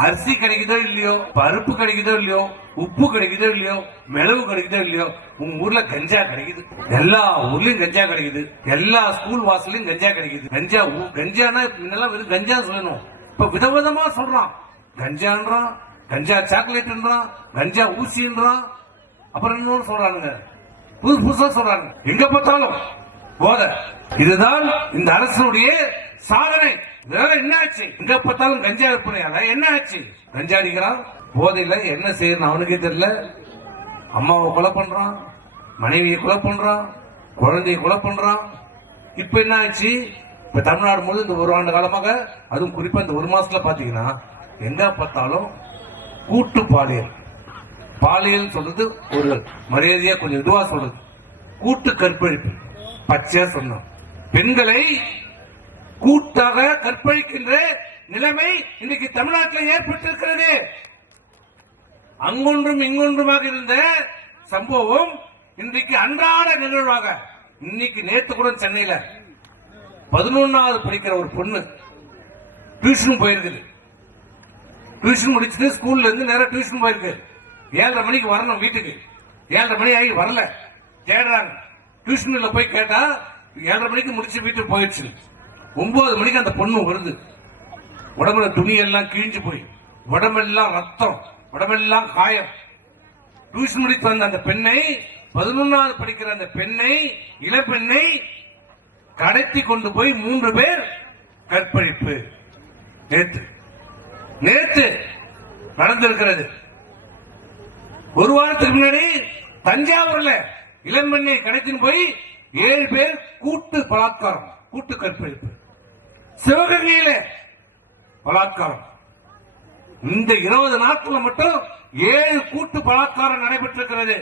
அரிசி கிடைக்குதோ இல்லையோ, பருப்பு கிடைக்குதோ இல்லையோ, உப்பு கிடைக்குதோ இல்லையோ, மிளகு கிடைக்குதோ இல்லையோ, உங்க ஊர்ல கஞ்சா கிடைக்குது. எல்லா ஊர்லயும் கஞ்சா கிடைக்குது. எல்லா ஸ்கூல் வாசலையும் கஞ்சா கிடைக்குது. கஞ்சானா முன்னெல்லாம் வெறும் கஞ்சா சொல்லணும். இப்ப விதவிதமா சொல்றான். கஞ்சான்றான், கஞ்சா சாக்லேட்ன்றான், கஞ்சா ஊசின்றான், அப்புறம் இன்னொன்னு சொல்றானுங்க, புதுசு புதுசா சொல்றாங்க. எங்க பார்த்தாலும் போத. இதுதான் இந்த அரசுடைய சாதனை. இதனால என்ன ஆச்சு? எங்க பார்த்தாலும் கஞ்சா விற்பனையால என்ன ஆச்சு? கஞ்சா அடிக்கிறான், போதையில என்ன செய்யணும் அவனுக்கே தெரியல. அம்மாவை கொலை பண்றான், மனைவியை கொலை பண்றான், குழந்தையை கொலை பண்றான். இப்ப என்ன ஆச்சு? இப்ப தமிழ்நாடு முழு இந்த ஒரு ஆண்டு காலமாக, அதுவும் குறிப்பா இந்த ஒரு மாசத்துல பாத்தீங்கன்னா எங்க பார்த்தாலும் கூட்டு பாலியல். பாலியல் சொல்றது ஒரு மரியாதையா கொஞ்சம் இதுவா சொல்றது, கூட்டு கற்பழிப்பு. பச்சையா சொன்னோம், பெண்களை கூட்டாக கற்பழிக்கின்ற நிலைமை இன்னைக்கு தமிழ்நாட்டில் ஏற்பட்டிருக்கிறது. அங்கொன்றும் இங்கொன்றுமாக இருந்த சம்பவம் இன்றைக்கு அன்றாட நிகழ்வாக. இன்னைக்கு நேற்று கூட சென்னையில 11வது படிக்கிற ஒரு பொண்ணு டியூஷன் போயிருக்குது. டியூஷன் முடிச்சுட்டு ஸ்கூல்ல இருந்து நேரம் டியூஷன் போயிருக்கு. 7:30 மணிக்கு வரணும் வீட்டுக்கு. 7:30 மணி ஆகி வரல, தேடுறாங்க. டியூஷன்ல போய் கேட்டா 7:30 மணிக்கு முடிச்சு வீட்டுக்கு போயிடுச்சு. 9 மணிக்கு அந்த பொண்ணு வருது. உடம்புல துணி எல்லாம் கிழிஞ்சு போய், உடம்பெல்லாம் ரத்தம், உடம்பெல்லாம் காயம். டியூஷன் முடித்து வந்த அந்த பெண்ணை, 11வது படிக்கிற அந்த பெண்ணை, இளப்பெண்ணை கடத்தி கொண்டு போய் 3 பேர் கற்பழிப்பு. நேற்று நடந்திருக்கிறது. ஒரு வாரத்துக்கு முன்னாடி தஞ்சாவூர்ல இளம்பெண்ணை கடத்தின்னு போய் 7 பேர் கூட்டு பலாத்காரம், கூட்டு கற்பழிப்பு. சிவகங்கையில பலாத்காரம். இந்த 20 நாட்கள் மட்டும் 7 கூட்டு பலாத்காரம் நடைபெற்றிருக்கிறது.